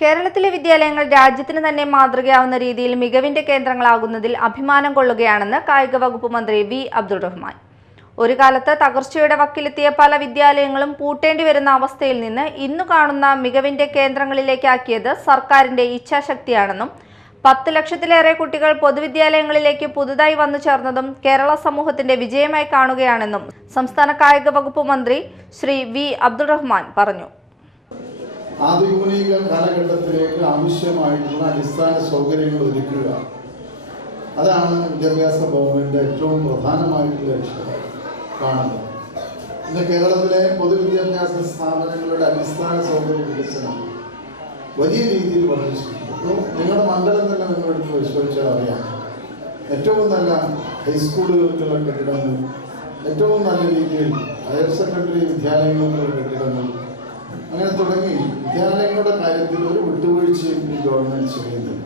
കേരളത്തിലെ വിദ്യാലയങ്ങൾ രാജ്യത്തിന് തന്നെ മാതൃകയാവുന്ന രീതിയിൽ മികവിന്റെ കേന്ദ്രങ്ങളാകുന്നതിൽ അഭിമാനം കൊള്ളുകയാണെന്ന് കായിക വകുപ്പ് മന്ത്രി വി അബ്ദുൾ റഹ്മാൻ. ഒരു കാലത്ത് തകർച്ചയുടെ വക്കിലെത്തിയ പല വിദ്യാലയങ്ങളും പൂട്ടേണ്ടി വരുന്ന അവസ്ഥയിൽ നിന്ന് ഇന്നു കാണുന്ന മികവിന്റെ കേന്ദ്രങ്ങളിലേക്കാക്കിയത് സർക്കാരിന്റെ ഇച്ഛാശക്തിയാണെന്നും 10 ലക്ഷത്തിലേറെ കുട്ടികൾ പൊതുവിദ്യാലയങ്ങളിലേക്ക് പുതുതായി വന്നു ചേർന്നതും കേരള സമൂഹത്തിന്റെ വിജയമായി കാണുകയാണെന്നും സംസ്ഥാന കായിക വകുപ്പ് മന്ത്രി ശ്രീ വി അബ്ദുൾ റഹ്മാൻ പറഞ്ഞു. ആധുനിക കാലഘട്ടത്തിലേക്ക് ആവശ്യമായിട്ടുള്ള അടിസ്ഥാന സൗകര്യങ്ങൾ ഒരുക്കുക, അതാണ് വിദ്യാഭ്യാസ വകുപ്പിന്റെ ഏറ്റവും പ്രധാനമായിട്ടുള്ള ലക്ഷ്യം കാണുന്നത്. ഇന്ന് കേരളത്തിലെ പൊതുവിദ്യാഭ്യാസ സ്ഥാപനങ്ങളുടെ അടിസ്ഥാന സൗകര്യ വികസനം വലിയ രീതിയിൽ വർദ്ധിച്ചിട്ടുണ്ട്. നിങ്ങളുടെ മണ്ഡലം തന്നെ നിങ്ങളെടുത്ത് പരിശോധിച്ചാൽ അറിയാം, ഏറ്റവും നല്ല ഹൈസ്കൂളുകൾക്കുള്ള കെട്ടിടങ്ങൾ, ഏറ്റവും നല്ല രീതിയിൽ ഹയർ സെക്കൻഡറി വിദ്യാലയങ്ങൾക്കുള്ള കെട്ടിടങ്ങൾ, അങ്ങനെ തുടങ്ങി വിദ്യാലയങ്ങളുടെ കാര്യത്തിൽ ഒരു വിട്ടുവീഴ്ചയും ഈ ഗവൺമെൻറ് ചെയ്യുന്നില്ല.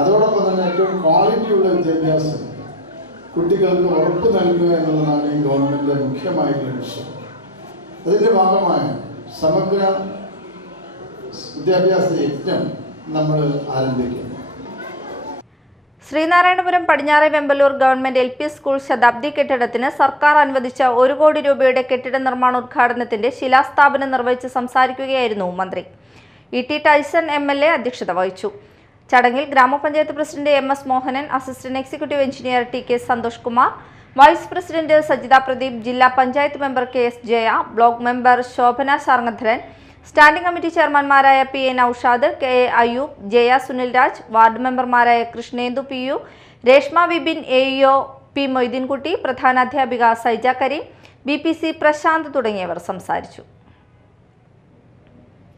അതോടൊപ്പം തന്നെ ഏറ്റവും ക്വാളിറ്റിയുള്ള വിദ്യാഭ്യാസം കുട്ടികൾക്ക് ഉറപ്പ് നൽകുക എന്നുള്ളതാണ് ഈ ഗവൺമെൻറ് മുഖ്യമായിട്ടുള്ള ലക്ഷ്യം. അതിൻ്റെ ഭാഗമായി സമഗ്ര വിദ്യാഭ്യാസ യജ്ഞം നമ്മൾ ആരംഭിക്കുന്നു. ശ്രീനാരായണപുരം പടിഞ്ഞാറെ വെമ്പലൂർ ഗവൺമെന്റ് LP സ്കൂൾ ശതാബ്ദി കെട്ടിടത്തിന് സർക്കാർ അനുവദിച്ച 1 കോടി രൂപയുടെ കെട്ടിട നിർമ്മാണോദ്ഘാടനത്തിന്റെ ശിലാസ്ഥാപനം നിർവഹിച്ച് സംസാരിക്കുകയായിരുന്നു മന്ത്രി. ET ടൈസൺ MLA അധ്യക്ഷത വഹിച്ചു. ചടങ്ങിൽ ഗ്രാമപഞ്ചായത്ത് president MS Mohanan, assistant executive engineer TK Santhosh Kumar, vice president Sajitha Pradeep, ജില്ലാ panchayat member KS Jaya, block member Shobhana Sarngadharan, standing committee ചെയർമാൻമാരായ PA Noushad, KA Ayyub, Jaya Sunil Raj, ward മെമ്പർമാരായ Krishnendu PU, Reshma Vipin, AEO P Moideenkutty, പ്രധാനാധ്യാപിക Saija Kareem, BPC Prashant തുടങ്ങിയവർ സംസാരിച്ചു.